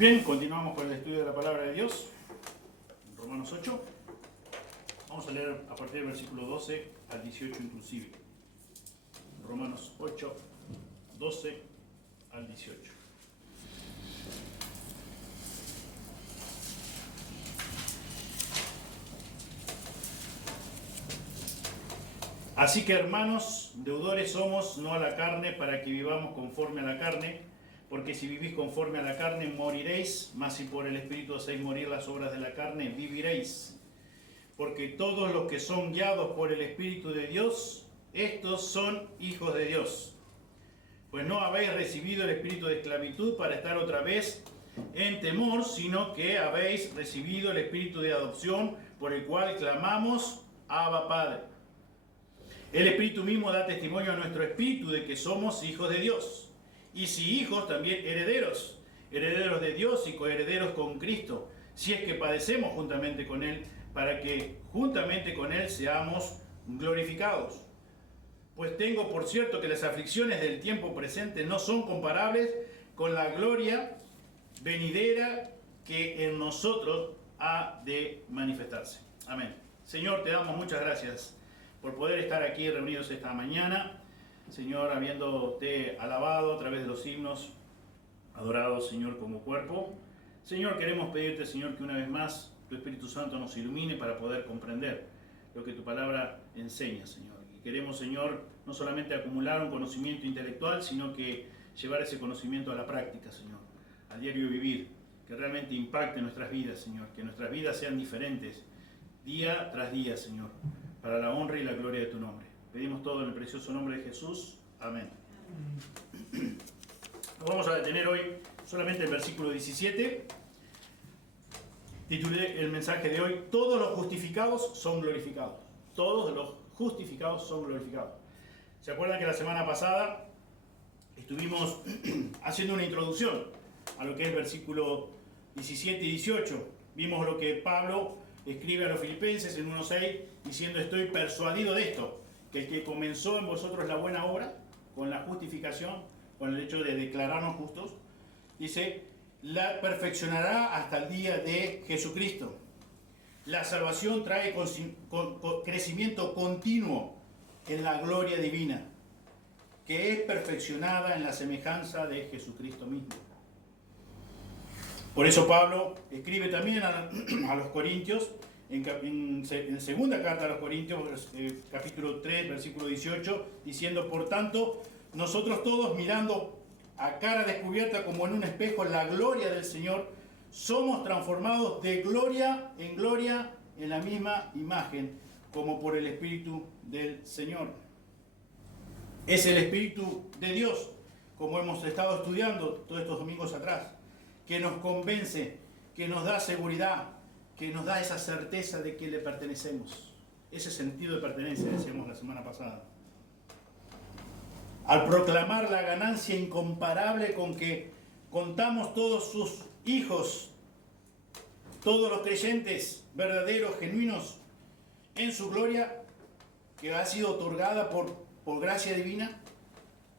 Bien, continuamos con el estudio de la palabra de Dios, Romanos 8. Vamos a leer a partir del versículo 12 al 18 inclusive. Romanos 8, 12 al 18. Así que, hermanos, deudores somos, no a la carne, para que vivamos conforme a la carne. Porque si vivís conforme a la carne, moriréis, mas si por el Espíritu hacéis morir las obras de la carne, viviréis. Porque todos los que son guiados por el Espíritu de Dios, estos son hijos de Dios. Pues no habéis recibido el espíritu de esclavitud para estar otra vez en temor, sino que habéis recibido el espíritu de adopción, por el cual clamamos, Abba, Padre. El Espíritu mismo da testimonio a nuestro espíritu de que somos hijos de Dios. Y si hijos, también herederos, herederos de Dios y coherederos con Cristo, si es que padecemos juntamente con Él, para que juntamente con Él seamos glorificados. Pues tengo por cierto que las aflicciones del tiempo presente no son comparables con la gloria venidera que en nosotros ha de manifestarse. Amén. Señor, te damos muchas gracias por poder estar aquí reunidos esta mañana. Señor, habiéndote alabado a través de los himnos, adorado, Señor, como cuerpo. Señor, queremos pedirte, Señor, que una vez más tu Espíritu Santo nos ilumine para poder comprender lo que tu palabra enseña, Señor. Y queremos, Señor, no solamente acumular un conocimiento intelectual, sino que llevar ese conocimiento a la práctica, Señor, al diario vivir, que realmente impacte nuestras vidas, Señor, que nuestras vidas sean diferentes día tras día, Señor, para la honra y la gloria de tu nombre. Pedimos todo en el precioso nombre de Jesús. Amén. Nos vamos a detener hoy solamente en el versículo 17. Titulé el mensaje de hoy: todos los justificados son glorificados. Todos los justificados son glorificados. ¿Se acuerdan que la semana pasada estuvimos haciendo una introducción a lo que es el versículo 17 y 18? Vimos lo que Pablo escribe a los filipenses en 1:6, diciendo: estoy persuadido de esto, que el que comenzó en vosotros la buena obra, con la justificación, con el hecho de declararnos justos, dice, la perfeccionará hasta el día de Jesucristo. La salvación trae crecimiento continuo en la gloria divina, que es perfeccionada en la semejanza de Jesucristo mismo. Por eso Pablo escribe también a los Corintios, en segunda carta a los Corintios, capítulo 3, versículo 18, diciendo: por tanto, nosotros todos, mirando a cara descubierta como en un espejo la gloria del Señor, somos transformados de gloria en la misma imagen, como por el Espíritu del Señor. Es el Espíritu de Dios, como hemos estado estudiando todos estos domingos atrás, que nos convence, que nos da seguridad, que nos da esa certeza de que le pertenecemos. Ese sentido de pertenencia, decíamos la semana pasada. Al proclamar la ganancia incomparable con que contamos todos sus hijos, todos los creyentes verdaderos, genuinos, en su gloria, que ha sido otorgada por gracia divina,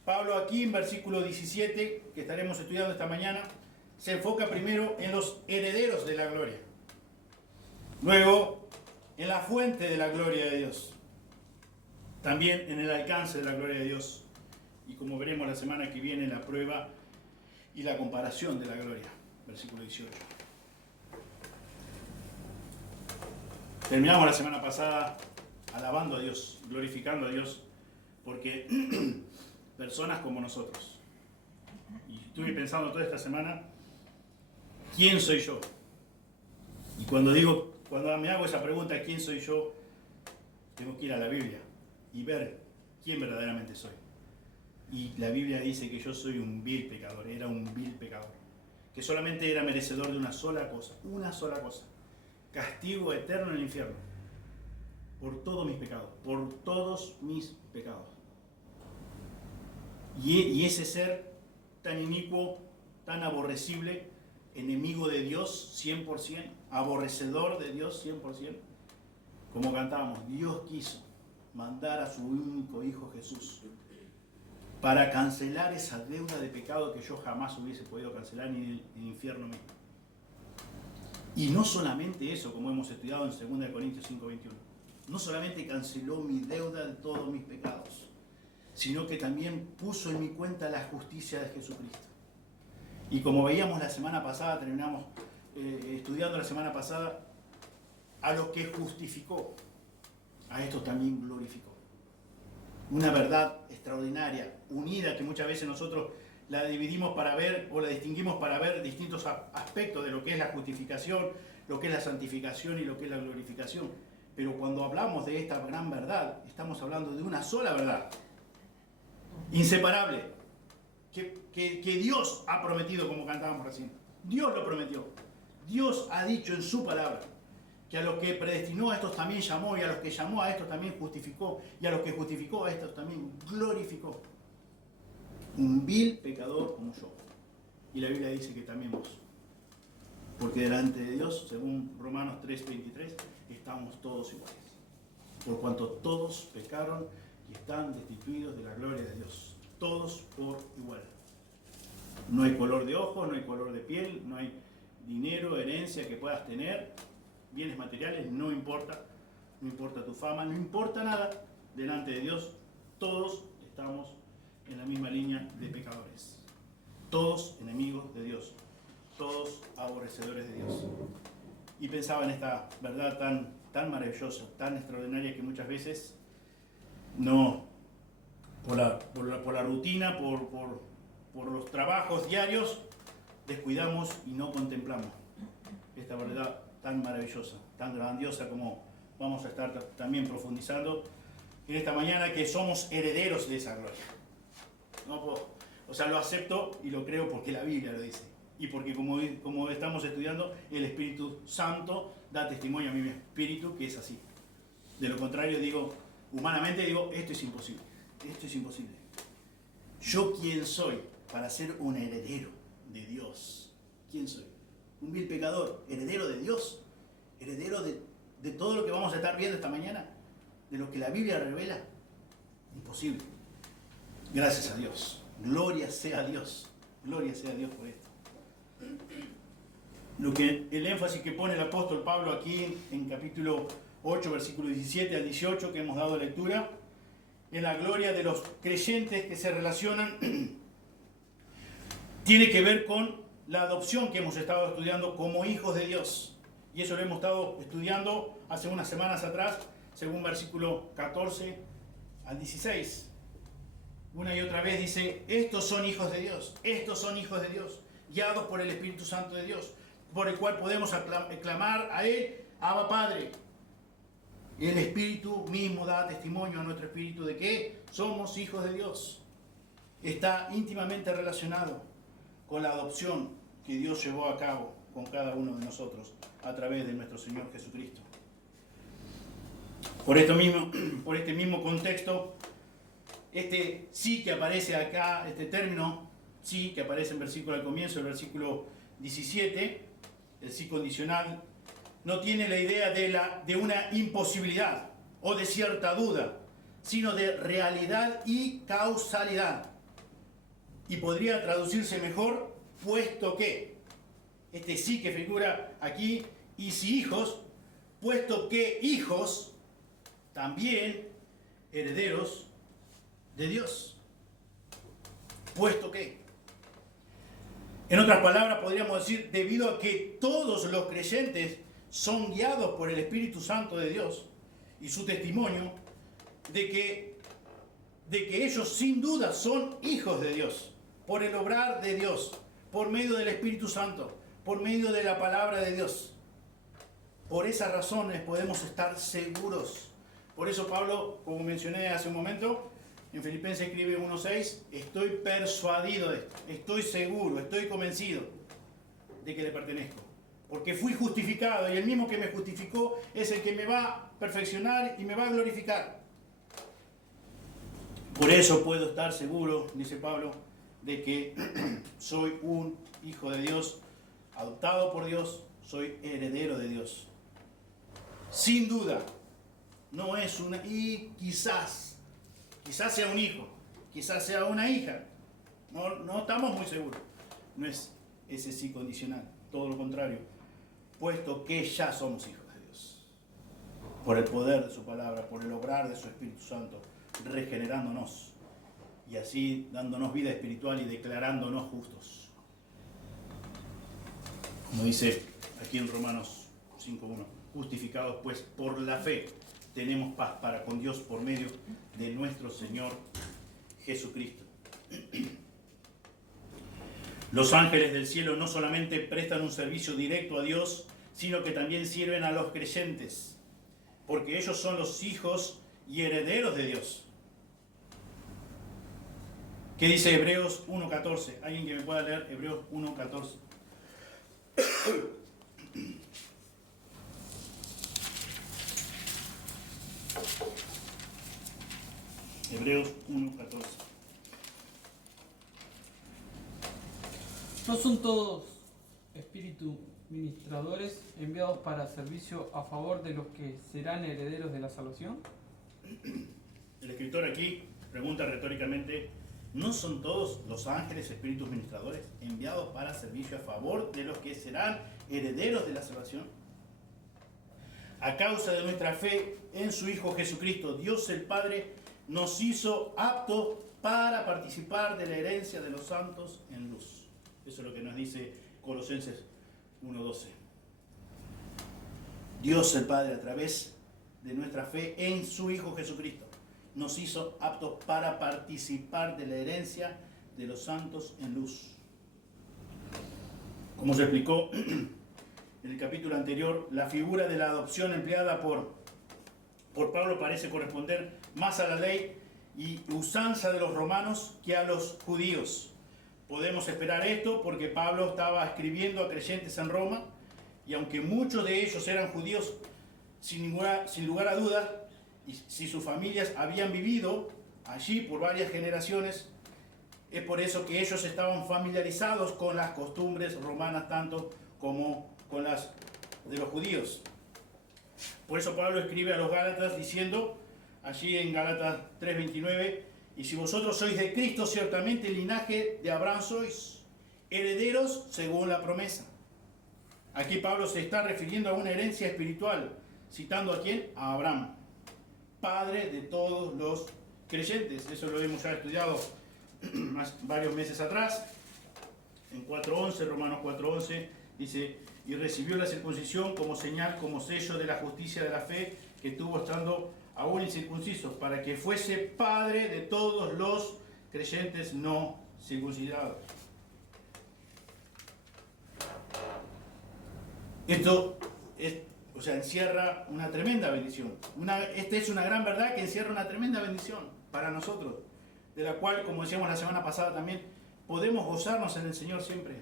Pablo aquí en versículo 17, que estaremos estudiando esta mañana, se enfoca primero en los herederos de la gloria. Luego, en la fuente de la gloria de Dios. También en el alcance de la gloria de Dios. Y como veremos la semana que viene, la prueba y la comparación de la gloria. Versículo 18. Terminamos la semana pasada alabando a Dios, glorificando a Dios, porque personas como nosotros. Y estuve pensando toda esta semana, ¿quién soy yo? Y cuando me hago esa pregunta, ¿quién soy yo?, tengo que ir a la Biblia y ver quién verdaderamente soy. Y la Biblia dice que yo soy un vil pecador, era un vil pecador, que solamente era merecedor de una sola cosa, castigo eterno en el infierno, por todos mis pecados. Y ese ser tan inicuo, tan aborrecible, enemigo de Dios 100%, aborrecedor de Dios 100%, como cantábamos, Dios quiso mandar a su único Hijo Jesús para cancelar esa deuda de pecado que yo jamás hubiese podido cancelar ni en el infierno mismo. Y no solamente eso, como hemos estudiado en 2 Corintios 5:21, no solamente canceló mi deuda de todos mis pecados, sino que también puso en mi cuenta la justicia de Jesucristo. Y como veíamos la semana pasada, terminamos estudiando la semana pasada, a lo que justificó, a esto también glorificó. Una verdad extraordinaria, unida, que muchas veces nosotros la dividimos para ver o la distinguimos para ver distintos aspectos de lo que es la justificación, lo que es la santificación y lo que es la glorificación. Pero cuando hablamos de esta gran verdad, estamos hablando de una sola verdad, inseparable, que Dios ha prometido, como cantábamos recién. Dios lo prometió. Dios ha dicho en su palabra que a los que predestinó a estos también llamó, y a los que llamó a estos también justificó, y a los que justificó a estos también glorificó. Un vil pecador como yo. Y la Biblia dice que también vos. Porque delante de Dios, según Romanos 3:23, estamos todos iguales. Por cuanto todos pecaron y están destituidos de la gloria de Dios. Todos por igual. No hay color de ojos, no hay color de piel, no hay dinero, herencia que puedas tener, bienes materiales, no importa tu fama, no importa nada, delante de Dios, todos estamos en la misma línea de pecadores, todos enemigos de Dios, todos aborrecedores de Dios. Y pensaba en esta verdad tan maravillosa, tan extraordinaria, que muchas veces no, por la rutina, por los trabajos diarios, descuidamos y no contemplamos esta verdad tan maravillosa, tan grandiosa, como vamos a estar también profundizando en esta mañana, que somos herederos de esa gloria. Lo acepto y lo creo porque la Biblia lo dice, y porque como estamos estudiando, el Espíritu Santo da testimonio a mi espíritu que es así. De lo contrario, humanamente digo, esto es imposible. ¿Yo quién soy para ser un heredero de Dios? ¿Quién soy? Un vil pecador, heredero de Dios, heredero de todo lo que vamos a estar viendo esta mañana, de lo que la Biblia revela. Imposible. Gracias a Dios. Gloria sea a Dios. Gloria sea a Dios por esto. El énfasis que pone el apóstol Pablo aquí en capítulo 8, versículo 17 al 18, que hemos dado lectura, en la gloria de los creyentes que se relacionan, tiene que ver con la adopción que hemos estado estudiando como hijos de Dios. Y eso lo hemos estado estudiando hace unas semanas atrás, según versículo 14 al 16. Una y otra vez dice, estos son hijos de Dios, guiados por el Espíritu Santo de Dios, por el cual podemos clamar a Él, Abba Padre. El Espíritu mismo da testimonio a nuestro espíritu de que somos hijos de Dios. Está íntimamente relacionado con la adopción que Dios llevó a cabo con cada uno de nosotros a través de nuestro Señor Jesucristo. Por este mismo contexto, este sí que aparece acá, este término sí que aparece al comienzo del versículo 17, el sí condicional, no tiene la idea de una imposibilidad o de cierta duda, sino de realidad y causalidad. Y podría traducirse mejor, puesto que, este sí que figura aquí, y si hijos, puesto que hijos, también herederos de Dios. Puesto que. En otras palabras, podríamos decir, debido a que todos los creyentes son guiados por el Espíritu Santo de Dios y su testimonio de que ellos sin duda son hijos de Dios, por el obrar de Dios, por medio del Espíritu Santo, por medio de la palabra de Dios. Por esas razones podemos estar seguros. Por eso Pablo, como mencioné hace un momento, en Filipenses escribe 1:6, estoy persuadido de esto, estoy seguro, estoy convencido de que le pertenezco. Porque fui justificado y el mismo que me justificó es el que me va a perfeccionar y me va a glorificar. Por eso puedo estar seguro, dice Pablo, de que soy un hijo de Dios, adoptado por Dios, soy heredero de Dios. Sin duda, no es una... Y quizás sea un hijo, quizás sea una hija. No estamos muy seguros. No es ese sí condicional, todo lo contrario, puesto que ya somos hijos de Dios. Por el poder de su palabra, por el obrar de su Espíritu Santo, regenerándonos y así dándonos vida espiritual y declarándonos justos. Como dice aquí en Romanos 5:1, justificados pues por la fe tenemos paz para con Dios por medio de nuestro Señor Jesucristo. Los ángeles del cielo no solamente prestan un servicio directo a Dios, sino que también sirven a los creyentes, porque ellos son los hijos y herederos de Dios. ¿Qué dice Hebreos 1:14? ¿Alguien que me pueda leer Hebreos 1:14? Hebreos 1:14. ¿No son todos espíritus ministradores enviados para servicio a favor de los que serán herederos de la salvación? El escritor aquí pregunta retóricamente, ¿no son todos los ángeles espíritus ministradores enviados para servicio a favor de los que serán herederos de la salvación? A causa de nuestra fe en su Hijo Jesucristo, Dios el Padre nos hizo aptos para participar de la herencia de los santos en luz. Eso es lo que nos dice Colosenses 1:12. Dios el Padre, a través de nuestra fe en su Hijo Jesucristo, nos hizo aptos para participar de la herencia de los santos en luz. Como se explicó en el capítulo anterior, la figura de la adopción empleada por Pablo parece corresponder más a la ley y usanza de los romanos que a los judíos. Podemos esperar esto porque Pablo estaba escribiendo a creyentes en Roma y aunque muchos de ellos eran judíos, sin lugar a dudas, y si sus familias habían vivido allí por varias generaciones, es por eso que ellos estaban familiarizados con las costumbres romanas tanto como con las de los judíos. Por eso Pablo escribe a los Gálatas diciendo, allí en Gálatas 3:29, y si vosotros sois de Cristo, ciertamente el linaje de Abraham sois, herederos según la promesa. Aquí Pablo se está refiriendo a una herencia espiritual, citando a ¿quién? A Abraham, padre de todos los creyentes. Eso lo hemos ya estudiado varios meses atrás. En 4:11, Romanos 4:11, dice, y recibió la circuncisión como señal, como sello de la justicia de la fe que tuvo estando aún incircuncisos, para que fuese padre de todos los creyentes no circuncidados. Esto encierra una tremenda bendición. Esta es una gran verdad que encierra una tremenda bendición para nosotros, de la cual, como decíamos la semana pasada también, podemos gozarnos en el Señor siempre.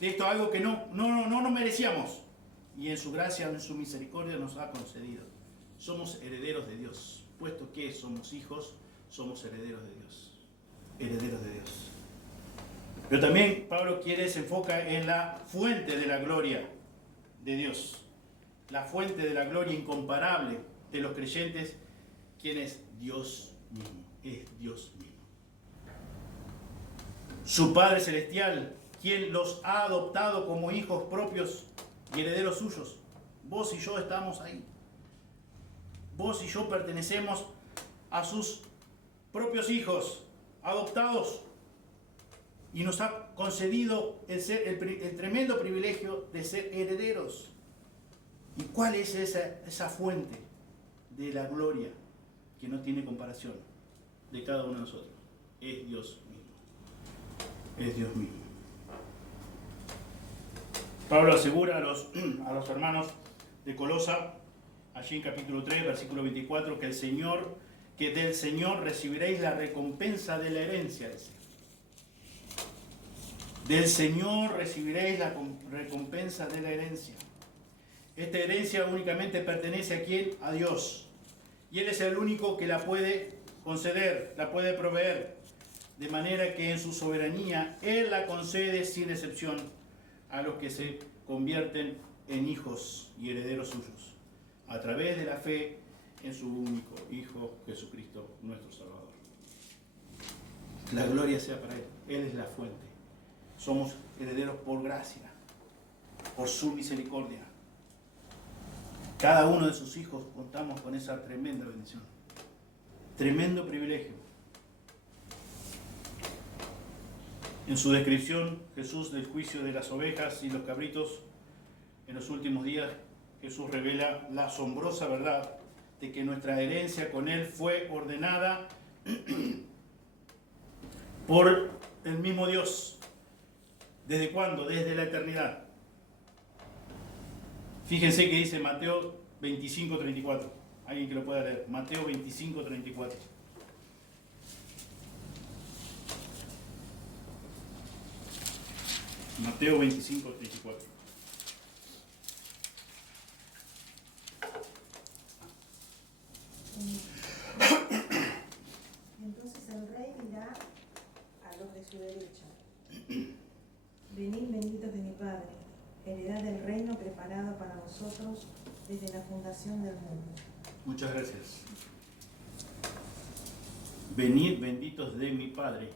De esto algo que no nos merecíamos y en su gracia, en su misericordia nos ha concedido. Somos herederos de Dios, puesto que somos hijos, somos herederos de Dios. Herederos de Dios. Pero también Pablo se enfoca en la fuente de la gloria de Dios. La fuente de la gloria incomparable de los creyentes, quien es Dios mismo, es Dios mismo. Su Padre Celestial, quien los ha adoptado como hijos propios y herederos suyos. Vos y yo estamos ahí. Vos y yo pertenecemos a sus propios hijos, adoptados, y nos ha concedido el tremendo privilegio de ser herederos. ¿Y cuál es esa fuente de la gloria que no tiene comparación de cada uno de nosotros? Es Dios mismo. Es Dios mismo. Pablo asegura a los hermanos de Colosa, allí en capítulo 3, versículo 24, que del Señor recibiréis la recompensa de la herencia. Del Señor recibiréis la recompensa de la herencia. Esta herencia únicamente pertenece a ¿quién? A Dios. Y Él es el único que la puede conceder, la puede proveer. De manera que en su soberanía Él la concede sin excepción a los que se convierten en hijos y herederos suyos, a través de la fe en su único Hijo Jesucristo, nuestro Salvador. La gloria sea para Él. Él es la fuente. Somos herederos por gracia, por su misericordia. Cada uno de sus hijos contamos con esa tremenda bendición. Tremendo privilegio. En su descripción, Jesús, del juicio de las ovejas y los cabritos, en los últimos días, Jesús revela la asombrosa verdad de que nuestra herencia con Él fue ordenada por el mismo Dios. ¿Desde cuándo? Desde la eternidad. Fíjense que dice Mateo 25:34. Alguien que lo pueda leer. Mateo 25:34. Mateo 25:34. Entonces el rey dirá a los de su derecha: venid benditos de mi Padre, heredad del reino preparado para vosotros desde la fundación del mundo. Muchas gracias. Venid benditos de mi Padre,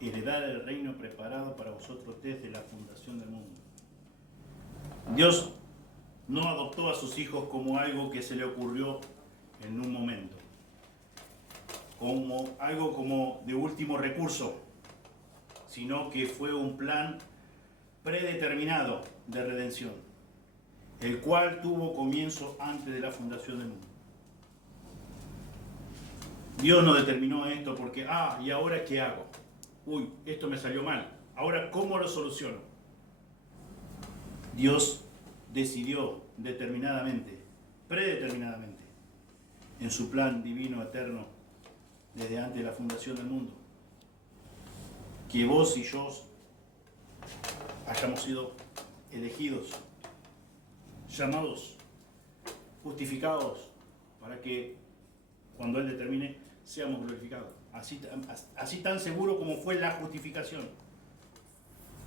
heredad del reino preparado para vosotros desde la fundación del mundo. Dios no adoptó a sus hijos como algo que se le ocurrió en un momento, como algo como de último recurso, sino que fue un plan predeterminado de redención, el cual tuvo comienzo antes de la fundación del mundo. Dios no determinó esto porque, ¿y ahora qué hago? Uy, esto me salió mal. Ahora, ¿cómo lo soluciono? Dios decidió determinadamente, predeterminadamente, en su plan divino eterno, desde antes de la fundación del mundo, que vos y yo hayamos sido elegidos, llamados, justificados, para que cuando Él determine seamos glorificados. Así tan seguro como fue la justificación,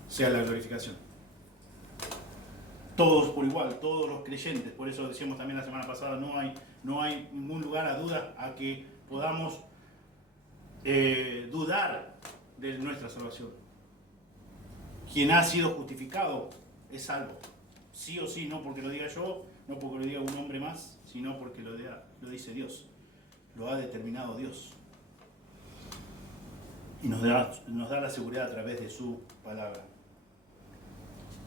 sea la glorificación. Todos por igual, todos los creyentes. Por eso decíamos también la semana pasada, no hay ningún lugar a duda a que podamos dudar de nuestra salvación. Quien ha sido justificado es salvo. Sí o sí, no porque lo diga yo, no porque lo diga un hombre más, sino porque lo dice Dios. Lo ha determinado Dios. Y nos da la seguridad a través de su palabra.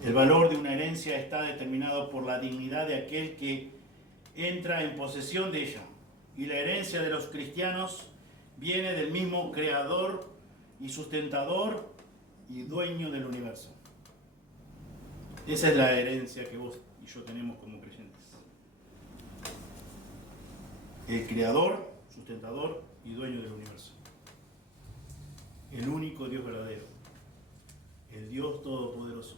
El valor de una herencia está determinado por la dignidad de aquel que entra en posesión de ella. Y la herencia de los cristianos viene del mismo creador y sustentador y dueño del universo. Esa es la herencia que vos y yo tenemos como creyentes. El creador, sustentador y dueño del universo. El único Dios verdadero. El Dios todopoderoso.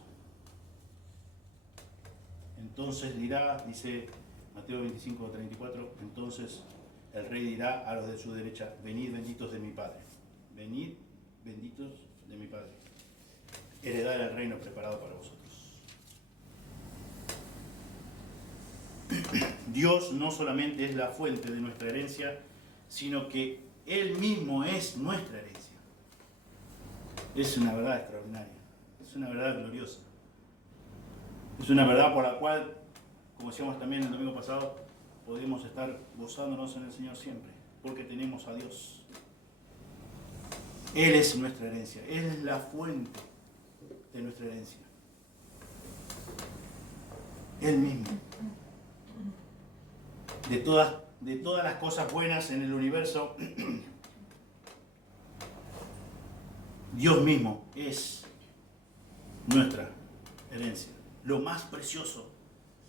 Entonces dirá, dice Mateo 25:34, entonces el rey dirá a los de su derecha: venid benditos de mi Padre. Venid benditos de mi Padre. Heredad el reino preparado para vosotros. Dios no solamente es la fuente de nuestra herencia, sino que Él mismo es nuestra herencia. Es una verdad extraordinaria, es una verdad gloriosa. Es una verdad por la cual, como decíamos también el domingo pasado, podemos estar gozándonos en el Señor siempre, porque tenemos a Dios. Él es nuestra herencia, Él es la fuente de nuestra herencia. Él mismo. De todas las cosas buenas en el universo, Dios mismo es nuestra herencia. Lo más precioso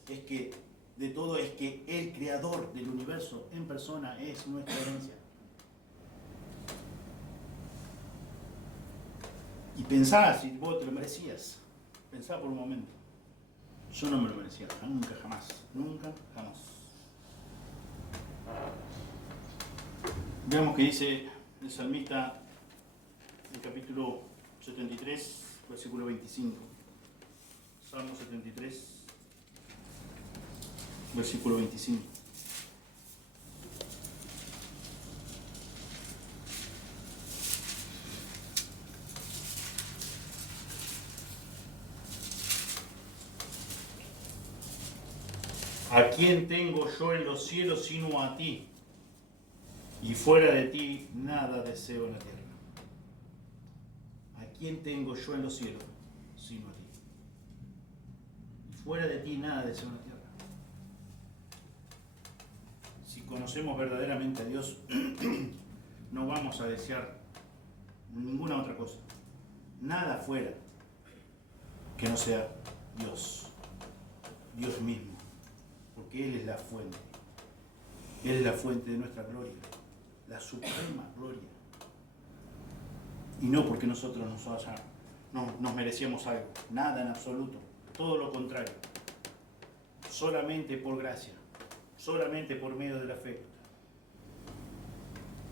es que de todo es que el creador del universo en persona es nuestra herencia. Y pensá si vos te lo merecías. Pensá por un momento. Yo no me lo merecía, nunca jamás. Nunca jamás. Veamos que dice el salmista en el capítulo 73, versículo 25. Salmo 73, versículo 25. ¿A quién tengo yo en los cielos sino a ti? Y fuera de ti nada deseo en la tierra. ¿A quién tengo yo en los cielos sino a ti? Y fuera de ti nada deseo en la tierra. Si conocemos verdaderamente a Dios, no vamos a desear ninguna otra cosa. Nada fuera que no sea Dios. Dios mismo. Porque Él es la fuente. Él es la fuente de nuestra gloria. La suprema gloria. Y no porque nosotros nos merecíamos algo. Nada en absoluto. Todo lo contrario. Solamente por gracia. Solamente por medio de la fe.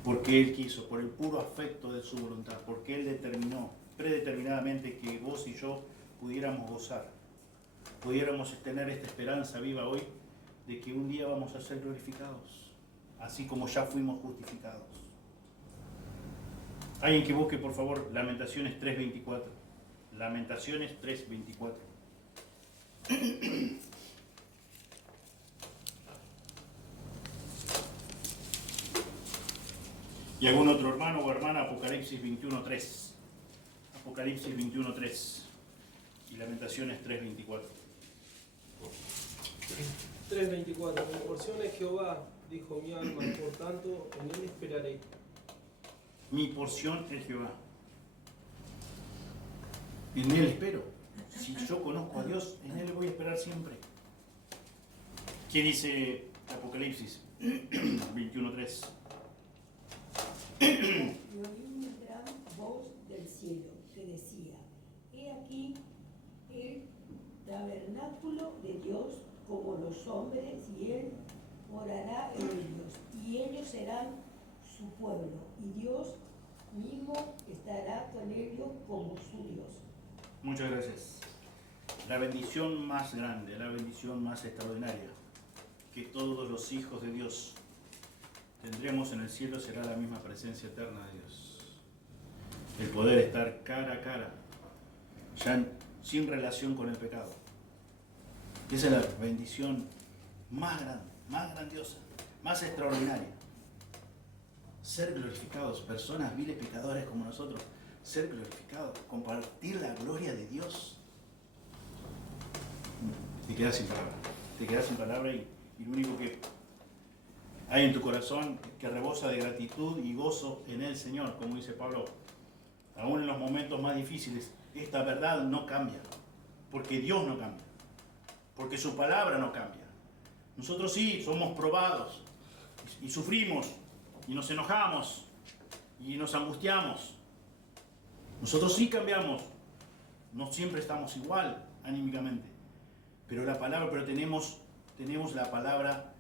Porque Él quiso, por el puro afecto de su voluntad. Porque Él determinó predeterminadamente que vos y yo pudiéramos gozar. Pudiéramos tener esta esperanza viva hoy de que un día vamos a ser glorificados, así como ya fuimos justificados. Alguien que busque, por favor, Lamentaciones 3:24. Lamentaciones 3:24. Y algún otro hermano o hermana, Apocalipsis 21:3. Apocalipsis 21:3 y Lamentaciones 3:24. 3:24. Mi porción es Jehová, dijo mi alma, por tanto en él esperaré. Mi porción es Jehová. En Él espero. Si yo conozco a Dios, en Él voy a esperar siempre. ¿Qué dice Apocalipsis 21:3? Y oí una gran voz del cielo que decía: He aquí el tabernáculo de Dios como los hombres, y Él morará en ellos, y ellos serán su pueblo, y Dios mismo estará con ellos como su Dios. Muchas gracias. La bendición más grande, la bendición más extraordinaria que todos los hijos de Dios tendremos en el cielo será la misma presencia eterna de Dios. El poder estar cara a cara, ya sin relación con el pecado. Esa es la bendición más grande, más grandiosa, más extraordinaria. Ser glorificados, personas viles pecadores como nosotros, ser glorificados, compartir la gloria de Dios. Te quedas sin palabra. Te quedas sin palabra y lo único que hay en tu corazón que rebosa de gratitud y gozo en el Señor, como dice Pablo. Aún en los momentos más difíciles, esta verdad no cambia, porque Dios no cambia, porque su palabra no cambia. Nosotros sí somos probados y sufrimos y nos enojamos y nos angustiamos. Nosotros sí cambiamos, no siempre estamos igual anímicamente, pero tenemos la palabra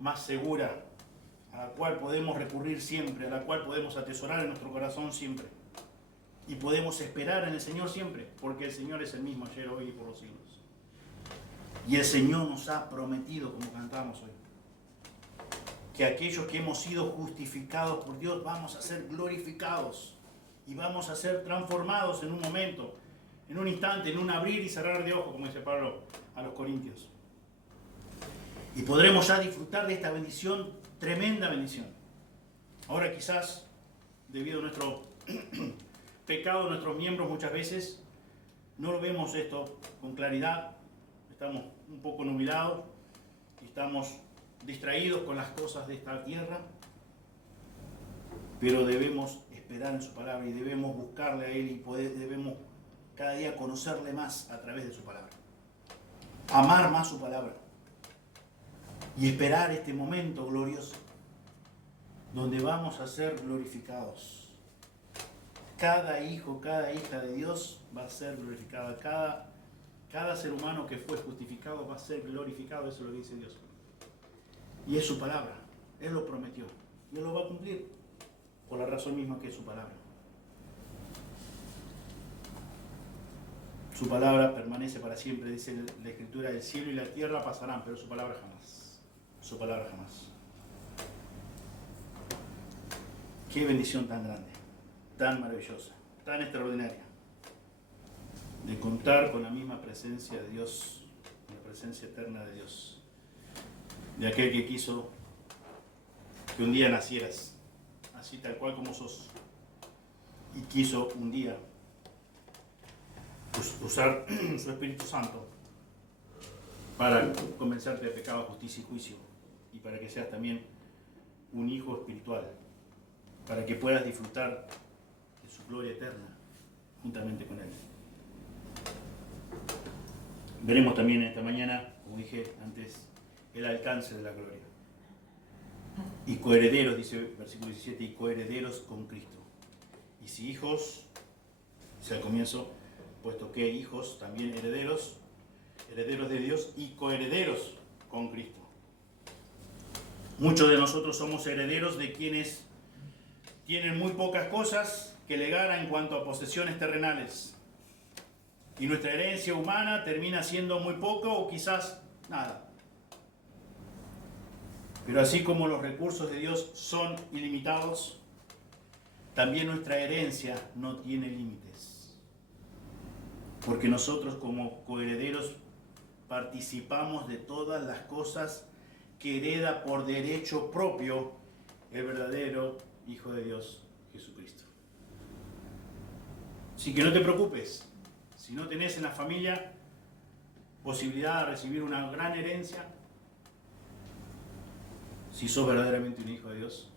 más segura, a la cual podemos recurrir siempre, a la cual podemos atesorar en nuestro corazón siempre. Y podemos esperar en el Señor siempre, porque el Señor es el mismo ayer, hoy y por los siglos. Y el Señor nos ha prometido, como cantamos hoy, que aquellos que hemos sido justificados por Dios vamos a ser glorificados y vamos a ser transformados en un momento, en un instante, en un abrir y cerrar de ojos, como dice Pablo a los Corintios. Y podremos ya disfrutar de esta bendición, tremenda bendición. Ahora quizás, debido a nuestro pecado, nuestros miembros muchas veces no lo vemos esto con claridad, estamos un poco nubilados, estamos distraídos con las cosas de esta tierra, pero debemos esperar en su palabra y debemos buscarle a Él y debemos cada día conocerle más a través de su palabra, amar más su palabra y esperar este momento glorioso donde vamos a ser glorificados. Cada hijo, cada hija de Dios va a ser glorificada. Cada ser humano que fue justificado va a ser glorificado. Eso es lo que dice Dios. Y es su palabra. Él lo prometió. Y Él lo va a cumplir por la razón misma que es su palabra. Su palabra permanece para siempre. Dice la Escritura, el cielo y la tierra pasarán, pero su palabra jamás. Su palabra jamás. Qué bendición tan grande, tan maravillosa, tan extraordinaria, de contar con la misma presencia de Dios, la presencia eterna de Dios, de aquel que quiso que un día nacieras, así tal cual como sos, y quiso un día usar su Espíritu Santo para convencerte de pecado, justicia y juicio, y para que seas también un hijo espiritual, para que puedas disfrutar de su gloria eterna juntamente con Él. Veremos también esta mañana, como dije antes, el alcance de la gloria. Y coherederos, dice versículo 17, y coherederos con Cristo. Y si hijos, dice al comienzo, puesto que hijos, también herederos, herederos de Dios y coherederos con Cristo. Muchos de nosotros somos herederos de quienes tienen muy pocas cosas que legar en cuanto a posesiones terrenales. Y nuestra herencia humana termina siendo muy poca o quizás nada. Pero así como los recursos de Dios son ilimitados, también nuestra herencia no tiene límites. Porque nosotros como coherederos participamos de todas las cosas que hereda por derecho propio el verdadero Hijo de Dios, Jesucristo. Así que no te preocupes, si no tenés en la familia posibilidad de recibir una gran herencia, si sos verdaderamente un hijo de Dios,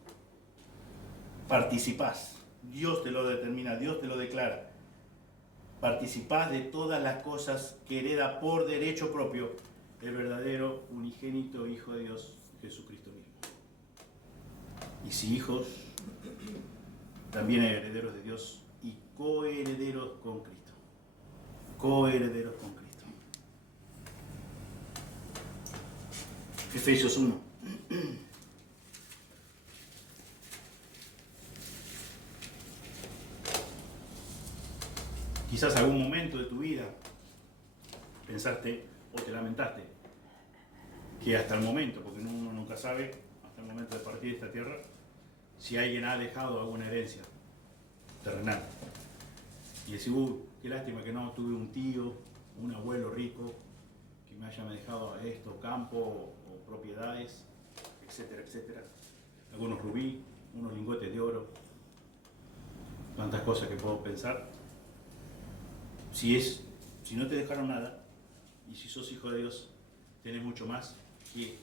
participás. Dios te lo determina, Dios te lo declara. Participás de todas las cosas que hereda por derecho propio el verdadero unigénito Hijo de Dios, Jesucristo mismo. Y si hijos, también hay herederos de Dios y coherederos con Cristo. Coherederos con Cristo. Efesios 1. Quizás algún momento de tu vida pensaste o te lamentaste que hasta el momento, porque uno nunca sabe, hasta el momento de partir de esta tierra, si alguien ha dejado alguna herencia terrenal. Y decís, qué lástima que no tuve un tío, un abuelo rico, que me haya dejado esto, campo o propiedades, etcétera, etcétera. Algunos rubí, unos lingotes de oro, tantas cosas que puedo pensar. Si no te dejaron nada, y si sos hijo de Dios, tenés mucho más, que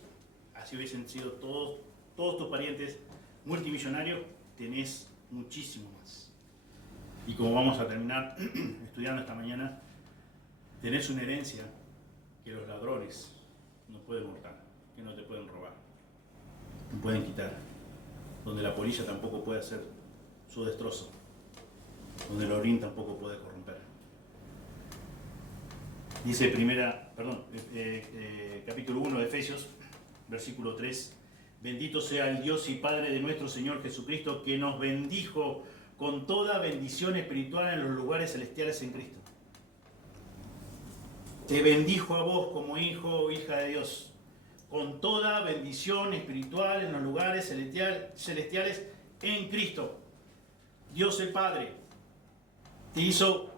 así hubiesen sido todos tus parientes multimillonarios, tenés muchísimo más. Y como vamos a terminar estudiando esta mañana, tenés una herencia que los ladrones no pueden hurtar, que no te pueden robar, no pueden quitar, donde la polilla tampoco puede hacer su destrozo, donde el orín tampoco puede corromper. Dice capítulo 1 de Efesios, versículo 3, bendito sea el Dios y Padre de nuestro Señor Jesucristo, que nos bendijo con toda bendición espiritual en los lugares celestiales en Cristo. Te bendijo a vos como hijo o hija de Dios, con toda bendición espiritual en los lugares celestiales en Cristo. Dios el Padre te hizo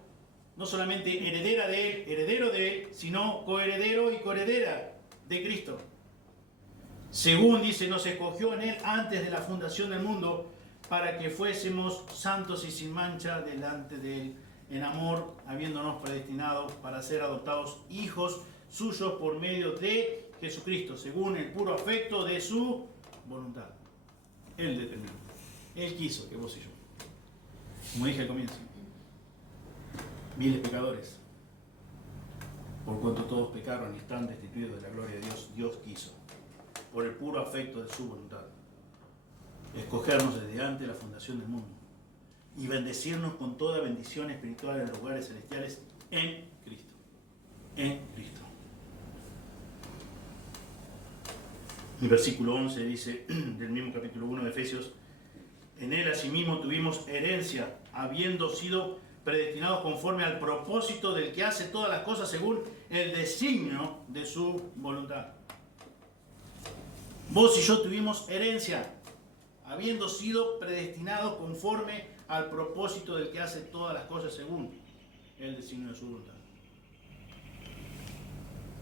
no solamente heredera de Él, heredero de Él, sino coheredero y coheredera de Cristo. Según dice, nos escogió en Él antes de la fundación del mundo, para que fuésemos santos y sin mancha delante de Él, en amor, habiéndonos predestinado para ser adoptados hijos suyos por medio de Jesucristo, según el puro afecto de su voluntad. Él determinó, Él quiso que vos y yo, como dije al comienzo, miles pecadores, por cuanto todos pecaron y están destituidos de la gloria de Dios, Dios quiso, por el puro afecto de su voluntad, escogernos desde antes de la fundación del mundo y bendecirnos con toda bendición espiritual en los lugares celestiales en Cristo. En Cristo. El versículo 11 dice, del mismo capítulo 1 de Efesios, en Él asimismo tuvimos herencia, habiendo sido predestinados conforme al propósito del que hace todas las cosas según el designio de su voluntad. Vos y yo tuvimos herencia, habiendo sido predestinados conforme al propósito del que hace todas las cosas según el designio de su voluntad.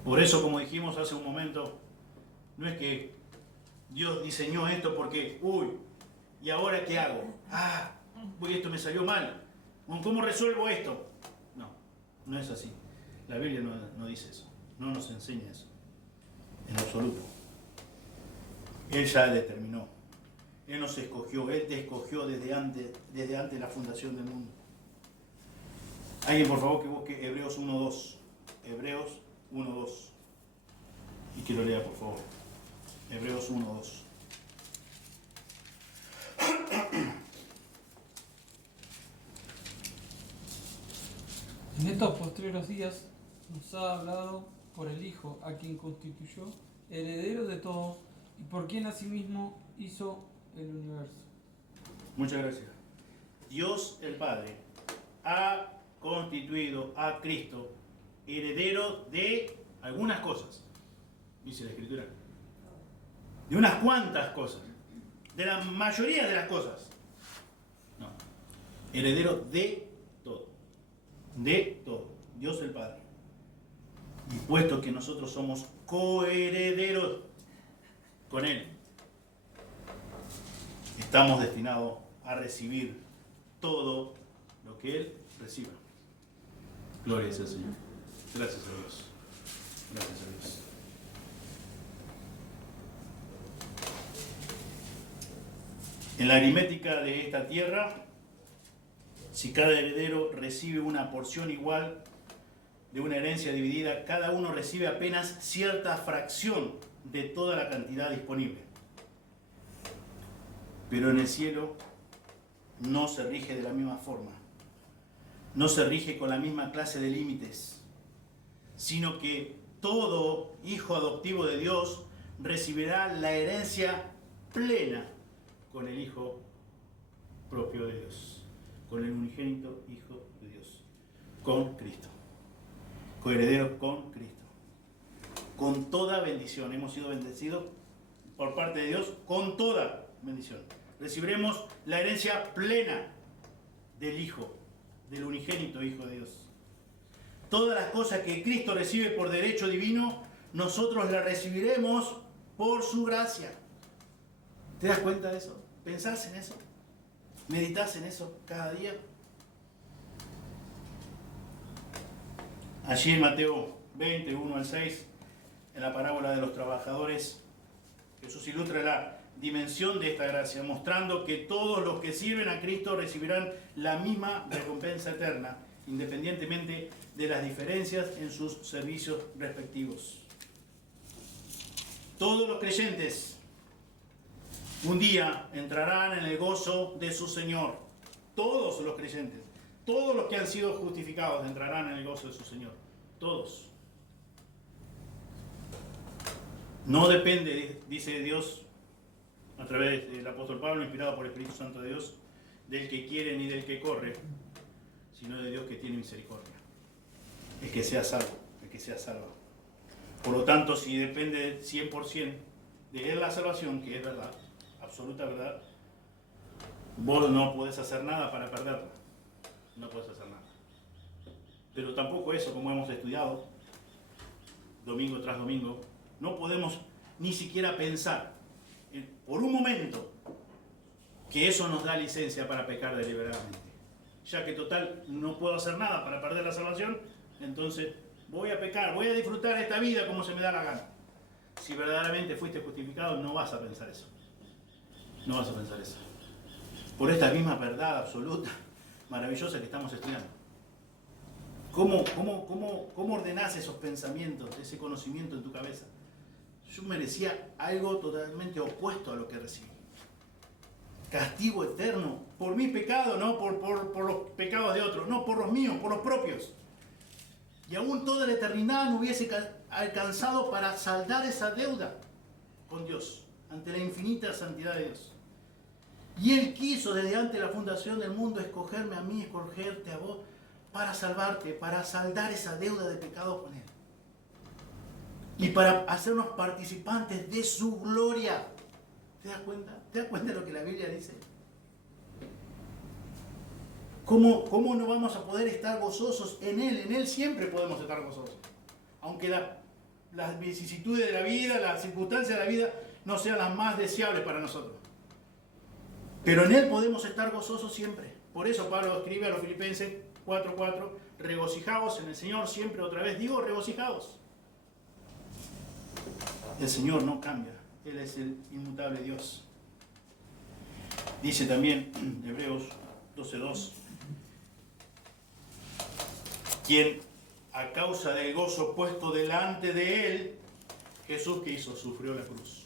Por eso, como dijimos hace un momento, No es que Dios diseñó esto porque, ¿y ahora qué hago? Esto me salió mal. ¿Cómo resuelvo esto? No, no es así. La Biblia no dice eso. No nos enseña eso. En absoluto. Él ya determinó. Él nos escogió. Él te escogió desde antes de la fundación del mundo. Alguien, por favor, que busque Hebreos 1:2. Hebreos 1:2. Y que lo lea, por favor. Hebreos 1:2. En estos postreros días nos ha hablado por el Hijo, a quien constituyó heredero de todo y por quien asimismo hizo el universo. Muchas gracias. Dios el Padre ha constituido a Cristo heredero de algunas cosas, dice la Escritura. De unas cuantas cosas. De la mayoría de las cosas. No. Heredero de todo. De todo. Dios el Padre. Y puesto que nosotros somos coherederos con Él, estamos destinados a recibir todo lo que Él reciba. Gloria al Señor. Gracias a Dios. Gracias a Dios. En la aritmética de esta tierra, si cada heredero recibe una porción igual de una herencia dividida, cada uno recibe apenas cierta fracción de toda la cantidad disponible. Pero en el cielo no se rige de la misma forma, no se rige con la misma clase de límites, sino que todo hijo adoptivo de Dios recibirá la herencia plena con el Hijo propio de Dios, con el unigénito Hijo de Dios, con Cristo, coheredero con Cristo, con toda bendición. Hemos sido bendecidos por parte de Dios con toda bendición. Recibiremos la herencia plena del Hijo, del unigénito Hijo de Dios. Todas las cosas que Cristo recibe por derecho divino, nosotros las recibiremos por su gracia. ¿Te das cuenta de eso? ¿Pensás en eso? ¿Meditás en eso cada día? Allí en Mateo 20, 1 al 6, en la parábola de los trabajadores, Jesús ilustra la dimensión de esta gracia, mostrando que todos los que sirven a Cristo recibirán la misma recompensa eterna, independientemente de las diferencias en sus servicios respectivos. Todos los creyentes un día entrarán en el gozo de su Señor. Todos los creyentes, todos los que han sido justificados entrarán en el gozo de su Señor. Todos. No depende, dice Dios, a través del apóstol Pablo, inspirado por el Espíritu Santo de Dios, del que quiere ni del que corre, sino de Dios que tiene misericordia. El que sea salvo, el que sea salvo. Por lo tanto, si depende 100% de él la salvación, que es verdad, absoluta verdad, vos no podés hacer nada para perderla. No podés hacer nada. Pero tampoco eso, como hemos estudiado, domingo tras domingo, no podemos ni siquiera pensar por un momento que eso nos da licencia para pecar deliberadamente. Ya que total no puedo hacer nada para perder la salvación, entonces voy a pecar, voy a disfrutar esta vida como se me da la gana. Si verdaderamente fuiste justificado, no vas a pensar eso. No vas a pensar eso. Por esta misma verdad absoluta, maravillosa que estamos estudiando. ¿Cómo ordenás esos pensamientos, ese conocimiento en tu cabeza? Yo merecía algo totalmente opuesto a lo que recibí. Castigo eterno por mi pecado, no por los pecados de otros, no por los míos, por los propios. Y aún toda la eternidad no hubiese alcanzado para saldar esa deuda con Dios, ante la infinita santidad de Dios. Y Él quiso desde antes de la fundación del mundo escogerme a mí, escogerte a vos, para salvarte, para saldar esa deuda de pecado con Él. Y para hacernos participantes de su gloria. ¿Te das cuenta? ¿Te das cuenta de lo que la Biblia dice? ¿Cómo no vamos a poder estar gozosos en Él? En Él siempre podemos estar gozosos. Aunque las vicisitudes de la vida, las circunstancias de la vida no sean las más deseables para nosotros. Pero en Él podemos estar gozosos siempre. Por eso Pablo escribe a los Filipenses 4:4, regocijaos en el Señor siempre, otra vez digo, regocijaos. El Señor no cambia, Él es el inmutable Dios. Dice también Hebreos 12:2, quien a causa del gozo puesto delante de Él, Jesús, ¿qué hizo? Sufrió la cruz,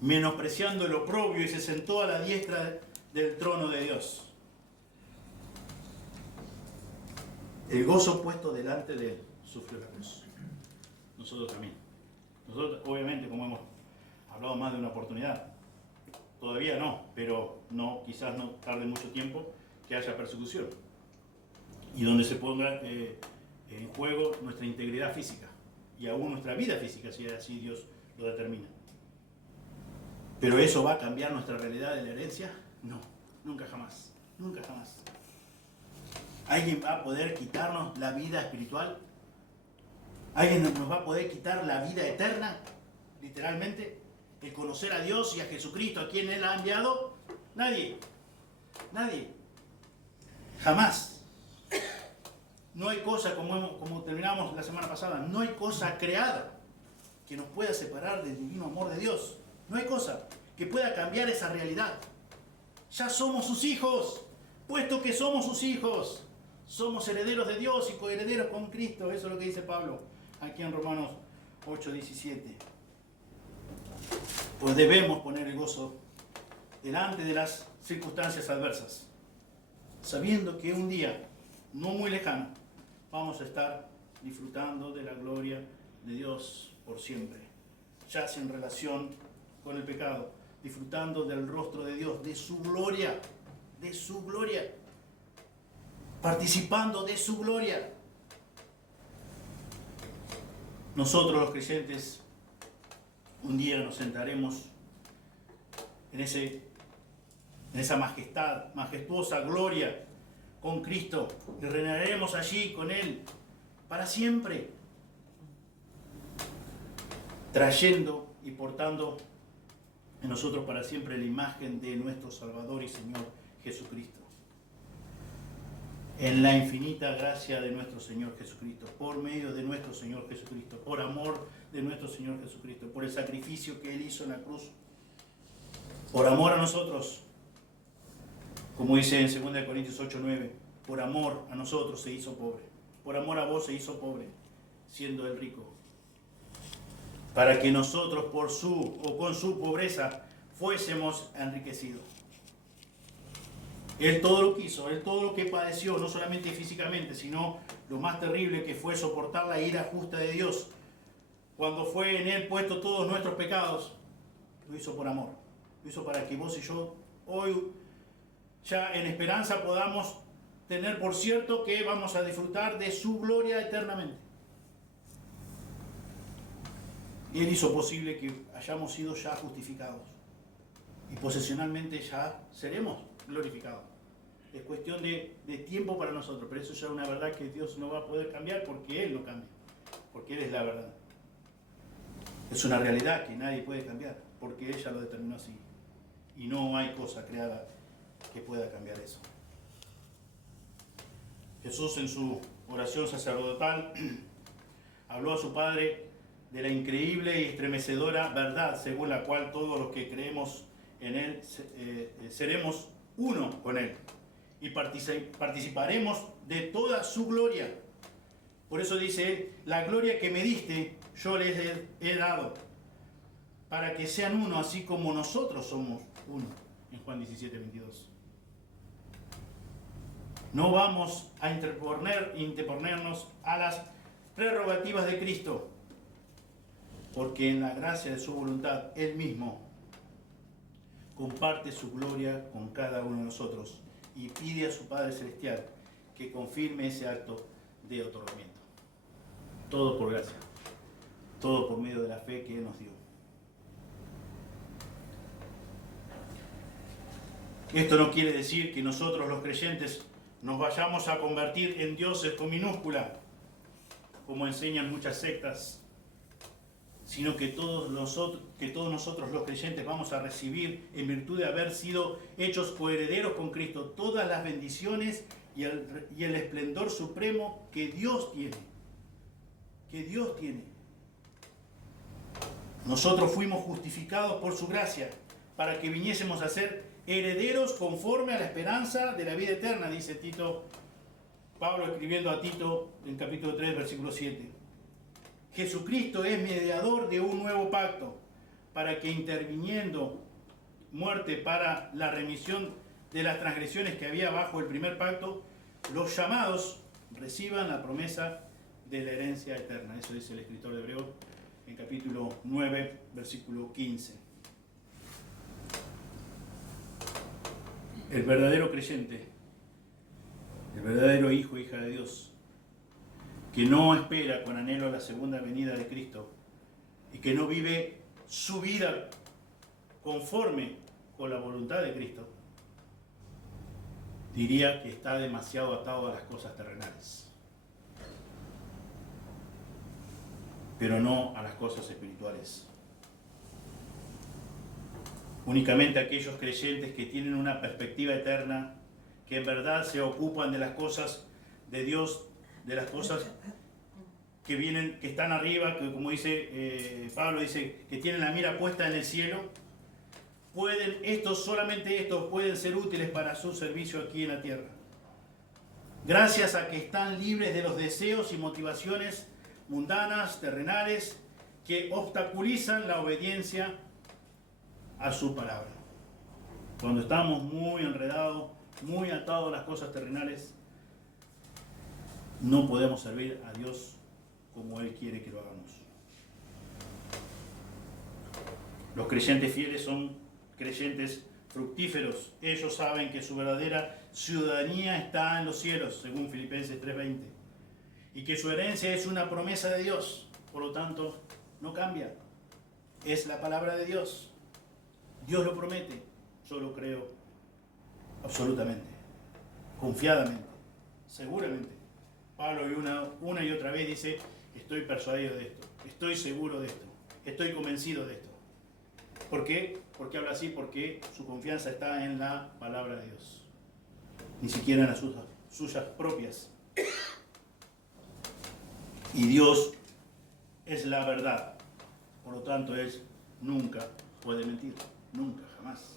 menospreciando el oprobio, y se sentó a la diestra del trono de Dios. El gozo puesto delante de Él sufrió la cruz. Nosotros también. Nosotros, obviamente, como hemos hablado más de una oportunidad, todavía no, pero no, quizás no tarde mucho tiempo que haya persecución y donde se ponga en juego nuestra integridad física y aún nuestra vida física, si así Dios lo determina. ¿Pero eso va a cambiar nuestra realidad de la herencia? No, nunca jamás, nunca jamás. ¿Alguien va a poder quitarnos la vida espiritual? ¿Alguien nos va a poder quitar la vida eterna? Literalmente, el conocer a Dios y a Jesucristo, a quien Él ha enviado. Nadie, nadie, jamás. No hay cosa, como terminamos la semana pasada, no hay cosa creada que nos pueda separar del divino amor de Dios. No hay cosa que pueda cambiar esa realidad. Ya somos sus hijos, puesto que somos sus hijos. Somos herederos de Dios y coherederos con Cristo. Eso es lo que dice Pablo aquí en Romanos 8:17. Pues debemos poner el gozo delante de las circunstancias adversas, sabiendo que un día, no muy lejano, vamos a estar disfrutando de la gloria de Dios por siempre, ya sin relación con el pecado, disfrutando del rostro de Dios, de su gloria, participando de su gloria. Nosotros los creyentes un día nos sentaremos en esa majestuosa gloria con Cristo y reinaremos allí con Él para siempre, trayendo y portando en nosotros para siempre la imagen de nuestro Salvador y Señor Jesucristo. En la infinita gracia de nuestro Señor Jesucristo, por medio de nuestro Señor Jesucristo, por amor de nuestro Señor Jesucristo, por el sacrificio que Él hizo en la cruz, por amor a nosotros, como dice en 2 Corintios 8:9, por amor a nosotros se hizo pobre, por amor a vos se hizo pobre, siendo Él rico, para que nosotros con su pobreza fuésemos enriquecidos. Él todo lo que hizo, Él todo lo que padeció, no solamente físicamente, sino lo más terrible que fue soportar la ira justa de Dios. Cuando fue en Él puesto todos nuestros pecados, lo hizo por amor. Lo hizo para que vos y yo hoy, ya en esperanza, podamos tener por cierto que vamos a disfrutar de su gloria eternamente. Y Él hizo posible que hayamos sido ya justificados. Y posesionalmente ya seremos glorificados. Es cuestión de tiempo para nosotros, pero eso ya es una verdad que Dios no va a poder cambiar porque Él no cambia, porque Él es la verdad. Es una realidad que nadie puede cambiar, porque Él ya lo determinó así. Y no hay cosa creada que pueda cambiar eso. Jesús en su oración sacerdotal habló a su Padre de la increíble y estremecedora verdad según la cual todos los que creemos en Él seremos uno con Él y participaremos de toda su gloria. Por eso dice Él, la gloria que me diste yo les he dado, para que sean uno así como nosotros somos uno, en Juan 17:22. No vamos a interponernos a las prerrogativas de Cristo, porque en la gracia de su voluntad Él mismo comparte su gloria con cada uno de nosotros y pide a su Padre Celestial que confirme ese acto de otorgamiento. Todo por gracia, todo por medio de la fe que Él nos dio. Esto no quiere decir que nosotros los creyentes nos vayamos a convertir en dioses con minúscula, como enseñan muchas sectas sino que todos nosotros los creyentes vamos a recibir, en virtud de haber sido hechos coherederos con Cristo, todas las bendiciones y el esplendor supremo que Dios tiene. Que Dios tiene. Nosotros fuimos justificados por su gracia, para que viniésemos a ser herederos conforme a la esperanza de la vida eterna, dice Pablo escribiendo a Tito en capítulo 3, versículo 7. Jesucristo es mediador de un nuevo pacto, para que interviniendo muerte para la remisión de las transgresiones que había bajo el primer pacto, los llamados reciban la promesa de la herencia eterna. Eso dice el escritor de Hebreos en capítulo 9, versículo 15. El verdadero creyente, el verdadero hijo e hija de Dios, que no espera con anhelo la segunda venida de Cristo y que no vive su vida conforme con la voluntad de Cristo, diría que está demasiado atado a las cosas terrenales, pero no a las cosas espirituales. Únicamente aquellos creyentes que tienen una perspectiva eterna, que en verdad se ocupan de las cosas de Dios, de las cosas que vienen, que están arriba, que como dice Pablo, dice que tienen la mira puesta en el cielo, solamente estos pueden ser útiles para su servicio aquí en la tierra. Gracias a que están libres de los deseos y motivaciones mundanas, terrenales, que obstaculizan la obediencia a su palabra. Cuando estamos muy enredados, muy atados a las cosas terrenales, no podemos servir a Dios como Él quiere que lo hagamos. Los creyentes fieles son creyentes fructíferos. Ellos saben que su verdadera ciudadanía está en los cielos, según Filipenses 3:20, y que su herencia es una promesa de Dios. Por lo tanto, no cambia. Es la palabra de Dios. Dios lo promete. Yo lo creo absolutamente, confiadamente, seguramente. Pablo una y otra vez dice: estoy persuadido de esto, estoy seguro de esto, estoy convencido de esto. ¿Por qué? ¿Por qué habla así? Porque su confianza está en la palabra de Dios, ni siquiera en las suyas propias. Y Dios es la verdad, por lo tanto Él nunca puede mentir, nunca, jamás.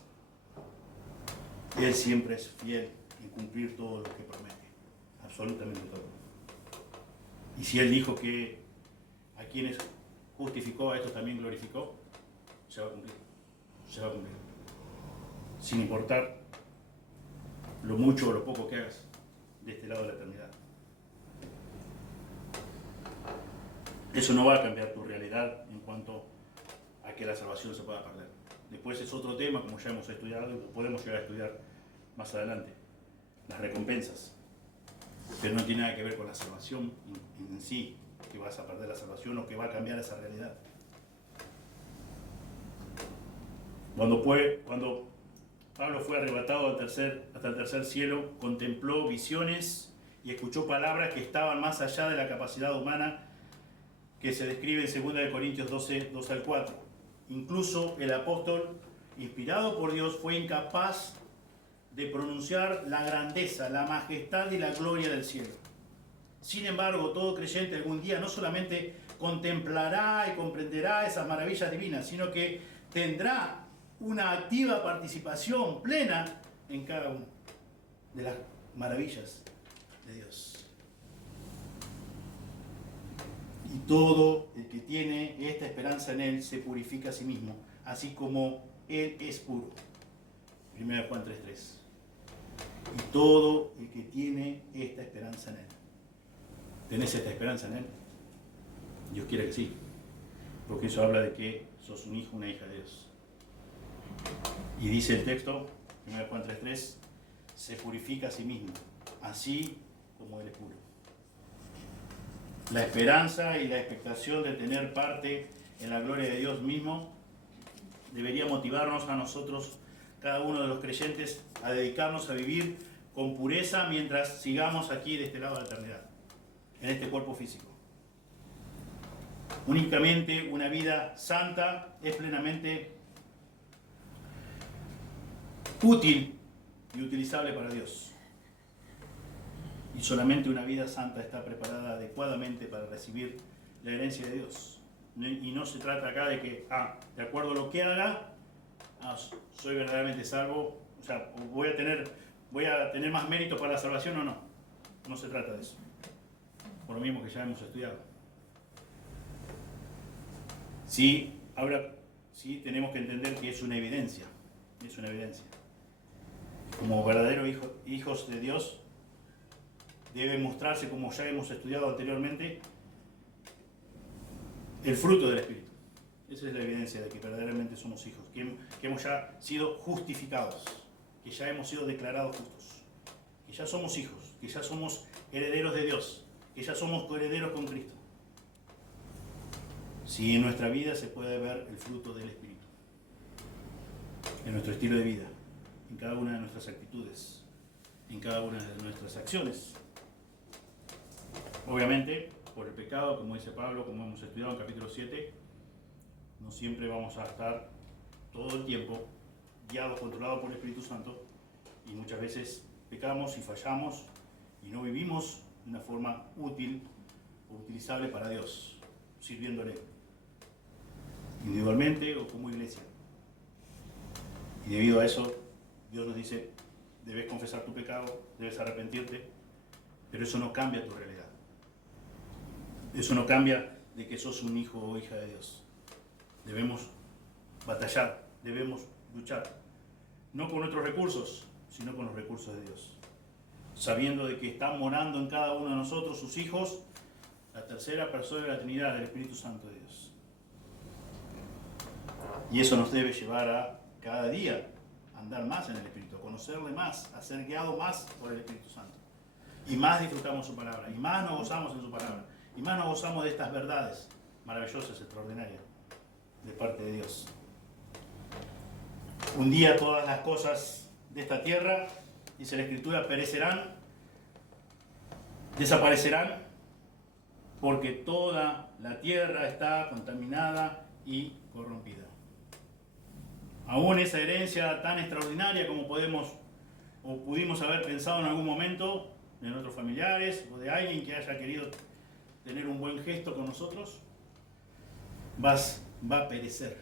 Él siempre es fiel en cumplir todo lo que promete, absolutamente todo. Y si Él dijo que a quienes justificó, a estos también glorificó, se va a cumplir, se va a cumplir. Sin importar lo mucho o lo poco que hagas de este lado de la eternidad. Eso no va a cambiar tu realidad en cuanto a que la salvación se pueda perder. Después es otro tema, como ya hemos estudiado, y lo podemos llegar a estudiar más adelante, las recompensas. Pero no tiene nada que ver con la salvación en sí, que vas a perder la salvación o que va a cambiar esa realidad. Cuando Pablo fue arrebatado hasta el tercer cielo, contempló visiones y escuchó palabras que estaban más allá de la capacidad humana que se describe en 2 Corintios 12, 2 al 4. Incluso el apóstol, inspirado por Dios, fue incapaz de pronunciar la grandeza, la majestad y la gloria del cielo. Sin embargo, todo creyente algún día no solamente contemplará y comprenderá esas maravillas divinas, sino que tendrá una activa participación plena en cada una de las maravillas de Dios. Y todo el que tiene esta esperanza en Él se purifica a sí mismo, así como Él es puro. 1 Juan 3:3. Y todo el que tiene esta esperanza en Él. ¿Tenés esta esperanza en Él? Dios quiere que sí, porque eso habla de que sos un hijo, una hija de Dios. Y dice el texto, 1 Juan 3:3, se purifica a sí mismo, así como Él es puro. La esperanza y la expectación de tener parte en la gloria de Dios mismo debería motivarnos a nosotros, cada uno de los creyentes, a dedicarnos a vivir con pureza mientras sigamos aquí de este lado de la eternidad, en este cuerpo físico. Únicamente una vida santa es plenamente útil y utilizable para Dios. Y solamente una vida santa está preparada adecuadamente para recibir la herencia de Dios. Y no se trata acá de que, de acuerdo a lo que haga, soy verdaderamente salvo, o sea, voy a tener más mérito para la salvación o no. No se trata de eso. Por lo mismo que ya hemos estudiado. Sí, ahora sí tenemos que entender que es una evidencia. Es una evidencia. Como verdaderos hijos de Dios, debe mostrarse, como ya hemos estudiado anteriormente, el fruto del Espíritu. Esa es la evidencia de que verdaderamente somos hijos, que hemos ya sido justificados, que ya hemos sido declarados justos, que ya somos hijos, que ya somos herederos de Dios, que ya somos coherederos con Cristo. Si en nuestra vida se puede ver el fruto del Espíritu, en nuestro estilo de vida, en cada una de nuestras actitudes, en cada una de nuestras acciones. Obviamente, por el pecado, como dice Pablo, como hemos estudiado en capítulo 7, no siempre vamos a estar todo el tiempo guiados, controlados por el Espíritu Santo, y muchas veces pecamos y fallamos y no vivimos de una forma útil o utilizable para Dios, sirviéndole individualmente o como iglesia. Y debido a eso, Dios nos dice, debes confesar tu pecado, debes arrepentirte, pero eso no cambia tu realidad. Eso no cambia de que sos un hijo o hija de Dios. Debemos batallar, debemos luchar, no con nuestros recursos, sino con los recursos de Dios. Sabiendo de que está morando en cada uno de nosotros, sus hijos, la tercera persona de la Trinidad, el Espíritu Santo de Dios. Y eso nos debe llevar a cada día andar más en el Espíritu, a conocerle más, a ser guiados más por el Espíritu Santo. Y más disfrutamos su palabra, y más nos gozamos en su palabra, y más nos gozamos de estas verdades maravillosas, extraordinarias, de parte de Dios. Un día todas las cosas de esta tierra, dice la Escritura, perecerán, desaparecerán, porque toda la tierra está contaminada y corrompida. Aún esa herencia tan extraordinaria como podemos o pudimos haber pensado en algún momento de nuestros familiares o de alguien que haya querido tener un buen gesto con nosotros, va a perecer,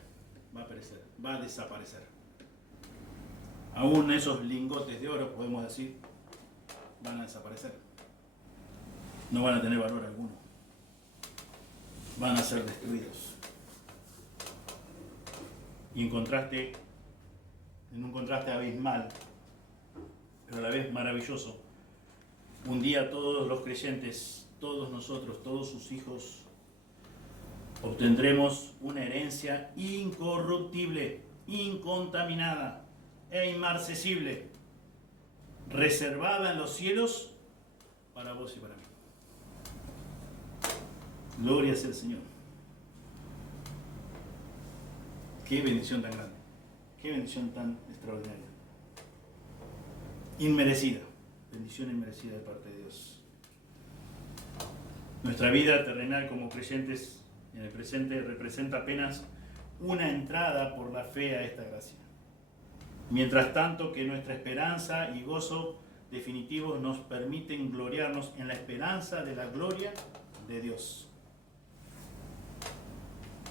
va a desaparecer. Aún esos lingotes de oro, podemos decir, van a desaparecer. No van a tener valor alguno. Van a ser destruidos. Y en un contraste abismal, pero a la vez maravilloso, un día todos los creyentes, todos nosotros, todos sus hijos, obtendremos una herencia incorruptible, incontaminada e inmarcesible, reservada en los cielos para vos y para mí. Gloria sea el Señor. Qué bendición tan grande, qué bendición tan extraordinaria. Inmerecida, bendición inmerecida de parte de Dios. Nuestra vida terrenal como creyentes en el presente representa apenas una entrada por la fe a esta gracia. Mientras tanto que nuestra esperanza y gozo definitivos nos permiten gloriarnos en la esperanza de la gloria de Dios.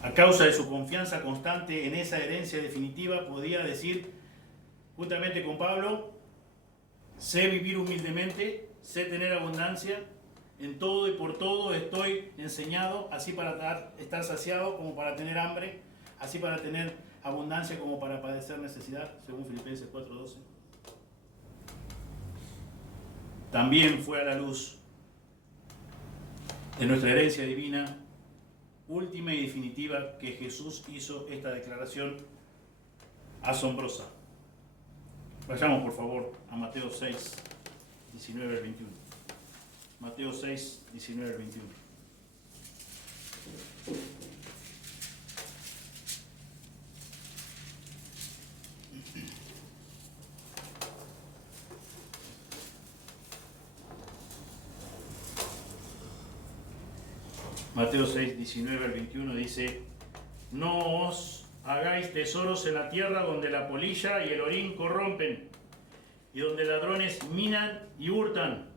A causa de su confianza constante en esa herencia definitiva, podía decir juntamente con Pablo, sé vivir humildemente, sé tener abundancia, en todo y por todo estoy enseñado, así para estar saciado como para tener hambre, así para tener abundancia como para padecer necesidad, según Filipenses 4:12. También fue a la luz de nuestra herencia divina, última y definitiva, que Jesús hizo esta declaración asombrosa. Vayamos por favor a Mateo 6, 19 al 21. Mateo 6, 19 al 21. Mateo 6, 19 al 21 dice: no os hagáis tesoros en la tierra donde la polilla y el orín corrompen, y donde ladrones minan y hurtan,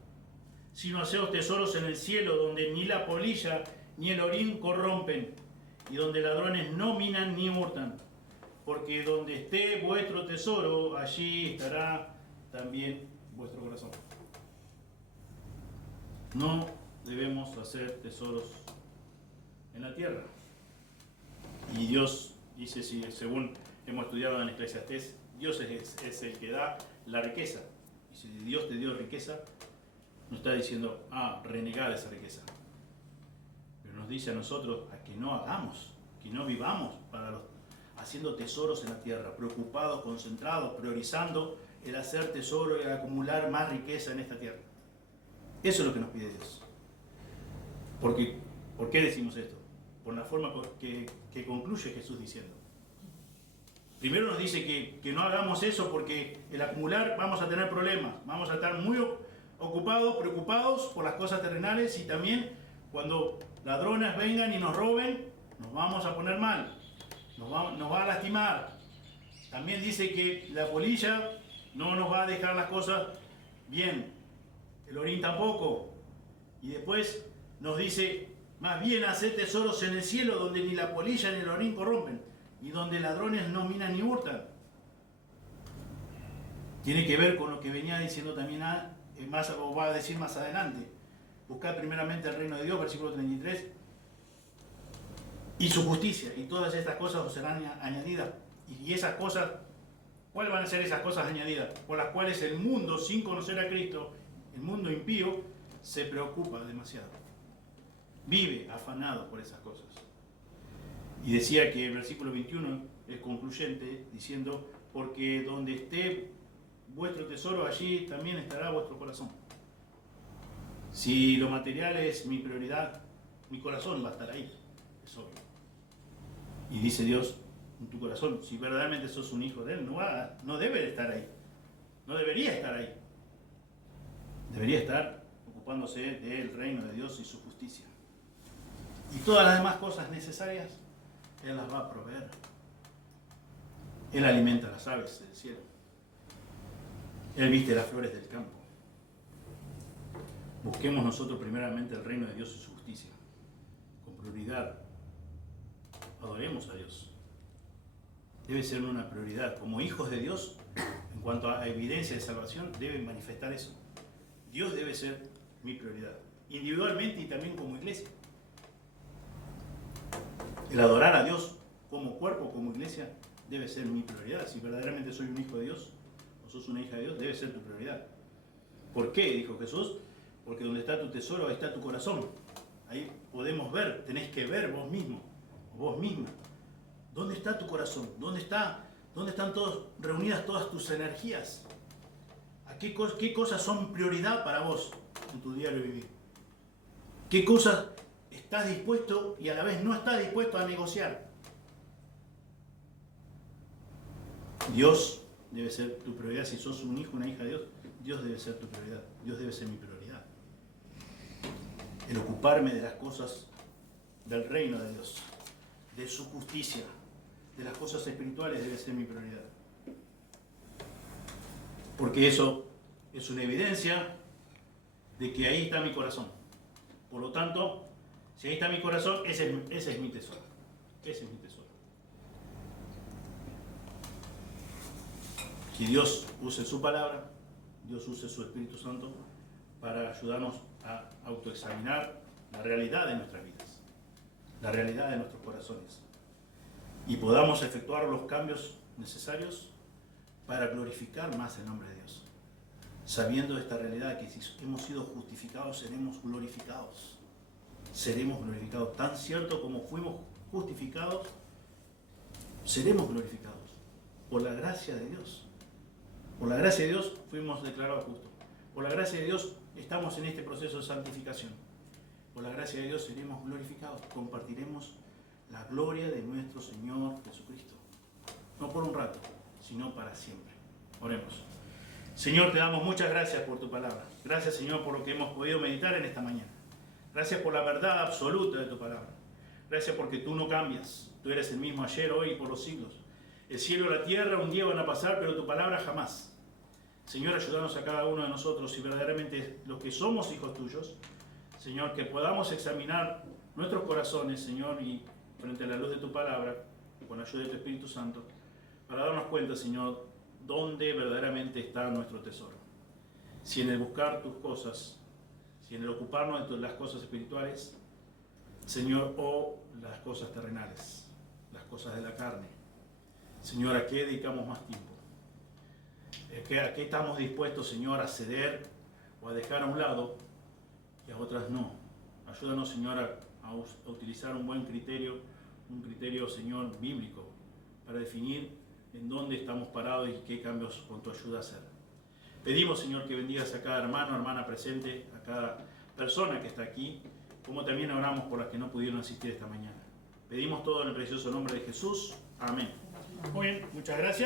sino haceos tesoros en el cielo, donde ni la polilla ni el orín corrompen, y donde ladrones no minan ni hurtan. Porque donde esté vuestro tesoro, allí estará también vuestro corazón. No debemos hacer tesoros en la tierra. Y Dios dice, según hemos estudiado en Eclesiastés, Dios es el que da la riqueza. Y si Dios te dio riqueza, no está diciendo, renegad de esa riqueza. Pero nos dice a nosotros a que no hagamos, que no vivamos haciendo tesoros en la tierra, preocupados, concentrados, priorizando el hacer tesoro y el acumular más riqueza en esta tierra. Eso es lo que nos pide Dios. ¿Por qué decimos esto? Por la forma que concluye Jesús diciendo. Primero nos dice que no hagamos eso porque el acumular vamos a tener problemas, vamos a estar muy ocupados, preocupados por las cosas terrenales, y también cuando ladrones vengan y nos roben, nos vamos a poner mal, nos va a lastimar. También dice que la polilla no nos va a dejar las cosas bien, el orín tampoco. Y después nos dice, más bien haced tesoros en el cielo, donde ni la polilla ni el orín corrompen, y donde ladrones no minan ni hurtan. Tiene que ver con lo que venía diciendo también o va a decir más adelante. Buscad primeramente el reino de Dios, versículo 33, y su justicia, y todas estas cosas os serán añadidas. Y esas cosas, ¿cuáles van a ser esas cosas añadidas? Por las cuales el mundo, sin conocer a Cristo, el mundo impío, se preocupa demasiado. Vive afanado por esas cosas. Y decía que el versículo 21 es concluyente, diciendo, porque donde esté vuestro tesoro, allí también estará vuestro corazón. Si lo material es mi prioridad, mi corazón va a estar ahí, es obvio. Y dice Dios, en tu corazón, si verdaderamente sos un hijo de Él, no debe estar ahí, no debería estar ahí. Debería estar ocupándose del reino de Dios y su justicia. Y todas las demás cosas necesarias, Él las va a proveer. Él alimenta las aves del cielo. Él viste las flores del campo. Busquemos nosotros primeramente el reino de Dios y su justicia. Con prioridad. Adoremos a Dios. Debe ser una prioridad. Como hijos de Dios, en cuanto a evidencia de salvación, deben manifestar eso. Dios debe ser mi prioridad. Individualmente y también como iglesia. El adorar a Dios como cuerpo, como iglesia, debe ser mi prioridad. Si verdaderamente soy un hijo de Dios, o sos una hija de Dios, debe ser tu prioridad. ¿Por qué? Dijo Jesús. Porque donde está tu tesoro, ahí está tu corazón. Ahí podemos ver, tenés que ver vos mismo, o vos misma. ¿Dónde está tu corazón? ¿Dónde están reunidas todas tus energías? ¿Qué cosas son prioridad para vos en tu diario vivir? ¿Qué cosas estás dispuesto y a la vez no estás dispuesto a negociar? Dios debe ser tu prioridad. Si sos un hijo, una hija de Dios, Dios debe ser tu prioridad. Dios debe ser mi prioridad. El ocuparme de las cosas del reino de Dios, de su justicia, de las cosas espirituales debe ser mi prioridad. Porque eso es una evidencia de que ahí está mi corazón. Por lo tanto, si ahí está mi corazón, ese es mi tesoro. Ese es mi tesoro. Que Dios use su palabra, Dios use su Espíritu Santo para ayudarnos a autoexaminar la realidad de nuestras vidas, la realidad de nuestros corazones, y podamos efectuar los cambios necesarios para glorificar más el nombre de Dios, sabiendo esta realidad que si hemos sido justificados, seremos glorificados. Seremos glorificados. Tan cierto como fuimos justificados, seremos glorificados por la gracia de Dios. Por la gracia de Dios fuimos declarados justos. Por la gracia de Dios estamos en este proceso de santificación. Por la gracia de Dios seremos glorificados. Compartiremos la gloria de nuestro Señor Jesucristo. No por un rato, sino para siempre. Oremos. Señor, te damos muchas gracias por tu palabra. Gracias, Señor, por lo que hemos podido meditar en esta mañana. Gracias por la verdad absoluta de tu palabra. Gracias porque tú no cambias. Tú eres el mismo ayer, hoy y por los siglos. El cielo y la tierra un día van a pasar, pero tu palabra jamás. Señor, ayúdanos a cada uno de nosotros y verdaderamente los que somos hijos tuyos, Señor, que podamos examinar nuestros corazones, Señor, y frente a la luz de tu palabra, con la ayuda de tu Espíritu Santo, para darnos cuenta, Señor, dónde verdaderamente está nuestro tesoro. Si en el buscar tus cosas, si en el ocuparnos de las cosas espirituales, Señor, o las cosas terrenales, las cosas de la carne. Señor, ¿a qué dedicamos más tiempo? ¿A qué estamos dispuestos, Señor, a ceder o a dejar a un lado y a otras no? Ayúdanos, Señor, a utilizar un buen criterio, Señor, bíblico, para definir en dónde estamos parados y qué cambios con tu ayuda hacer. Pedimos, Señor, que bendigas a cada hermano, hermana presente, a cada persona que está aquí, como también oramos por las que no pudieron asistir esta mañana. Pedimos todo en el precioso nombre de Jesús. Amén. Muy bien, muchas gracias.